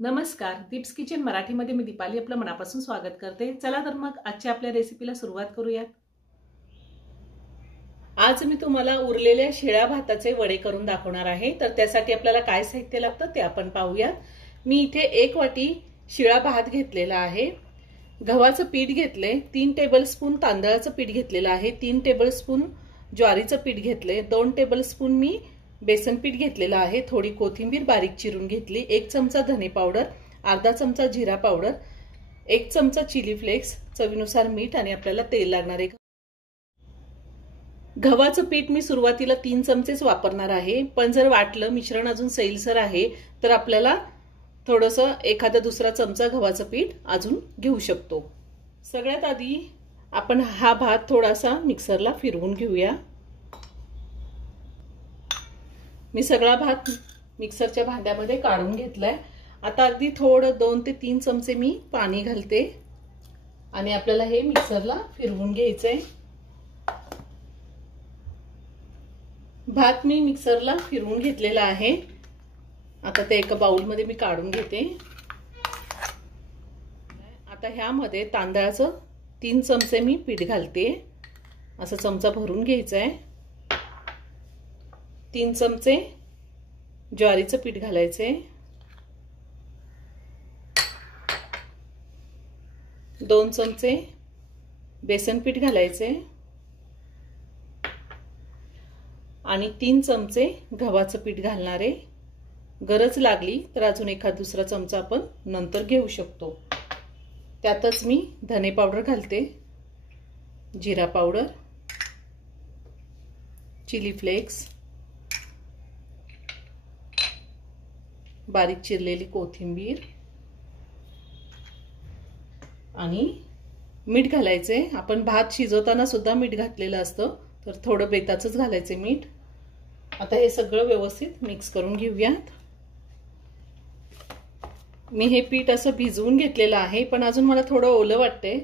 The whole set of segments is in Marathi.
नमस्कार, दीप्स किचन मराठीमध्ये मी दीपाली आपलं मनापासून स्वागत करते। चला तर मग आजच्या आपल्या रेसिपीला सुरुवात करूयात। आज मी तुम्हाला उरलेल्या शिळ्या भाताचे वडे करून दाखवणार आहे। तर त्यासाठी आपल्याला काय साहित्य लागतं ते आपण पाहूयात। मी इथे 1 वाटी शिळा भात घेतलेला आहे, गव्हाचं पीठ घेतले, 3 टेबलस्पून तांदळाचं पीठ घेतलेलं आहे, 3 टेबलस्पून ज्वारीचं पीठ घेतले, 2 टेबलस्पून मी बेसन पीठ घेतलेलं आहे, थोडी कोथिंबीर बारीक चिरून घेतली, 1 चमचा धने पावडर, अर्धा चमचा जिरा पावडर, 1 चमचा चिली फ्लेक्स, चवीनुसार मीठ आणि आपल्याला तेल लागणार आहे। गव्हाचं पीठ मी सुरुवातीला 3 चमचेच वापरणार आहे, पण जर वाटलं मिश्रण अजून सैलसर आहे तर आपल्याला थोडंसं एखादा दुसरा चमचा गव्हाचं पीठ अजून घेऊ शकतो। सगळ्यात आधी आपण हा भात थोडासा मिक्सरला फिरवून घेऊया। मी सगळा भात मिक्सरच्या भांड्यामध्ये काढून घेतलाय। आता अगदी थोडं 2 ते 3 चमचे मी पाणी घालते आणि आपल्याला हे मिक्सरला फिरवून घ्यायचंय। भात मी मिक्सरला फिरवून घेतलेला आहे। आता ते एका बाउल मध्ये मी काढून घेते। आता ह्यामध्ये तांदळाचं 3 चमचे मी पीठ घालते, असं चमचा भरून घ्यायचंय। 3 चमचे ज्वारीचं पीठ घालायचे, 2 चमचे बेसन पीठ घालायचे आणि 3 चमचे गव्हाचं पीठ घालणार आहे। गरज लागली तर अजून एखादा दुसरा चमचा आपण नंतर घेऊ शकतो। त्यातच मी धने पावडर घालते, जिरा पावडर, चिली फ्लेक्स, बारीक चिरलेली कोथिंबीर आणि मीठ घालायचे। आपण भात शिजवताना सुद्धा मीठ घातलेलं असतं, तर थोडं बेताचंच घालायचे मीठ। आता हे सगळं व्यवस्थित मिक्स करून घेऊयात। मी हे पीठ असं भिजवून घेतलेलं आहे, पण अजून मला थोडं ओलं वाटतंय,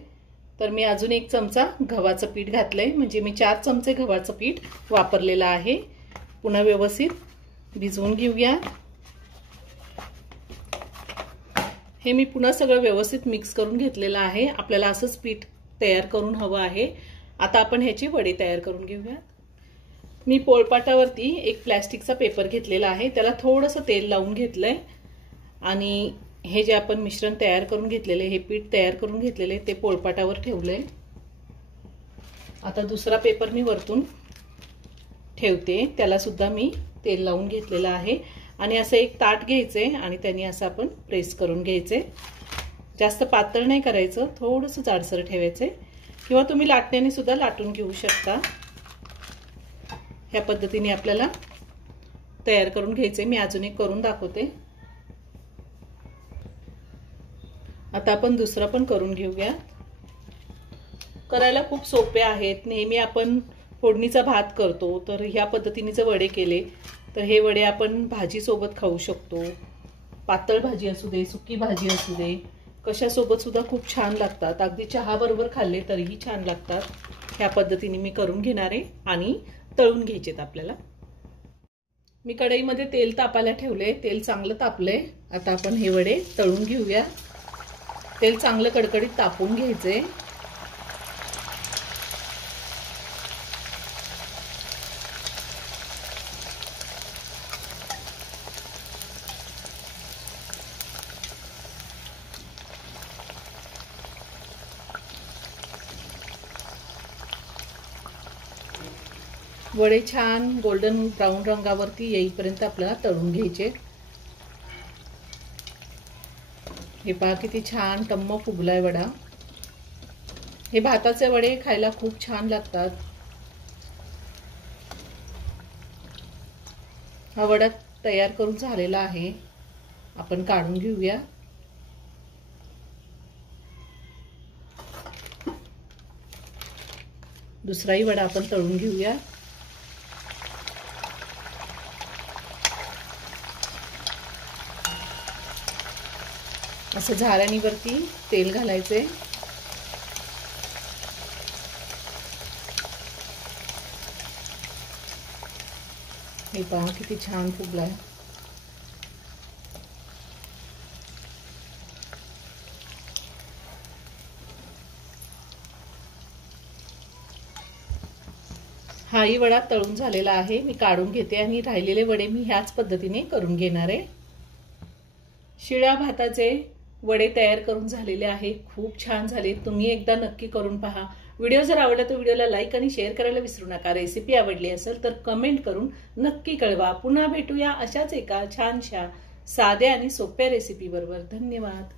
तर मी अजून 1 चमचा गव्हाचं पीठ घातलंय, म्हणजे मी 4 चमचे गव्हाचं पीठ वापरलेलं आहे। पुन्हा व्यवस्थित भिजवून घेऊया। हे मी पुन्हा सगळं व्यवस्थित मिक्स करून घेतलेलं आहे। आपल्याला असंच पीठ तयार करून हवं आहे। आता आपण ह्याचे वडे तयार करून घेऊया। मी पोळपाटावरती एक प्लास्टिकचा पेपर घेतलेला आहे, त्याला थोडंसं तेल लावून घेतलंय आणि हे जे आपण मिश्रण तयार करून घेतलेले, हे पीठ तयार करून घेतलेले ते पोळपाटावर ठेवलंय। आता दुसरा पेपर मी वरतून ठेवते, त्याला सुद्धा मी तेल लावून घेतलेलं आहे आणि असं एक ताट घ्यायचे आणि त्याने असं आपण प्रेस करून घ्यायचे। जास्त पातळ नाही करायचं, थोडंसं जाडसर ठेवायचे, किंवा तुम्ही लाटण्याने सुद्धा लाटून घेऊ शकता। ह्या पद्धतीने आपल्याला तयार करून घ्यायचे। मी अजून एक करून दाखवते। आता आपण दुसरा पण करून घेऊया। करायला खूप सोपे आहेत। नेहमी आपण फोडणीचा भात करतो, तर ह्या पद्धतीने जर वडे केले तर हे वडे आपण भाजी सोबत खाऊ शकतो। पातळ भाजी असू दे, सुकी भाजी असू दे, कशा सोबत सुद्धा खूप छान लागतात। अगदी चहा बरोबर खाल्ले तरीही छान लागतात। ह्या पद्धतीने मी करून घेणार आहे आणि तळून घ्यायचेत आपल्याला। मी कढईमध्ये तेल तापायला ठेवले, तेल चांगलं तापले। आता आपण हे वडे तळून घेऊया। तेल चांगलं कडकडीत तापून घ्यायचे। वडे छान गोल्डन ब्राउन रंगावरती येईपर्यंत आपल्याला तळून घ्यायचे। हे पहा किती छान टम्म फुगलाय वडा। हे भाताचे वडे खायला खूप छान लागतात। हा वडा तयार करून झालेला आहे, आपण काढून घेऊया। दुसराही वडा आपण तळून घेऊया। असं झाऱ्यानीवरती तेल घालायचे। हे पहा किती छान फुगलाय। हाही वडा तळून झालेला आहे, मी काढून घेते आणि राहिलेले वडे मी ह्याच पद्धतीने करून घेणार आहे। शिळ्या भाताचे वडे तयार करून झालेले आहे, खूप छान झाले। तुम्ही एकदा नक्की करून पहा। व्हिडिओ जर आवडला तर व्हिडिओला लाईक आणि शेअर करायला विसरू नका। रेसिपी आवडली असेल तर कमेंट करून नक्की कळवा। पुन्हा भेटूया अशाच एका छानशा साध्या आणि सोप्या रेसिपी बरोबर। धन्यवाद।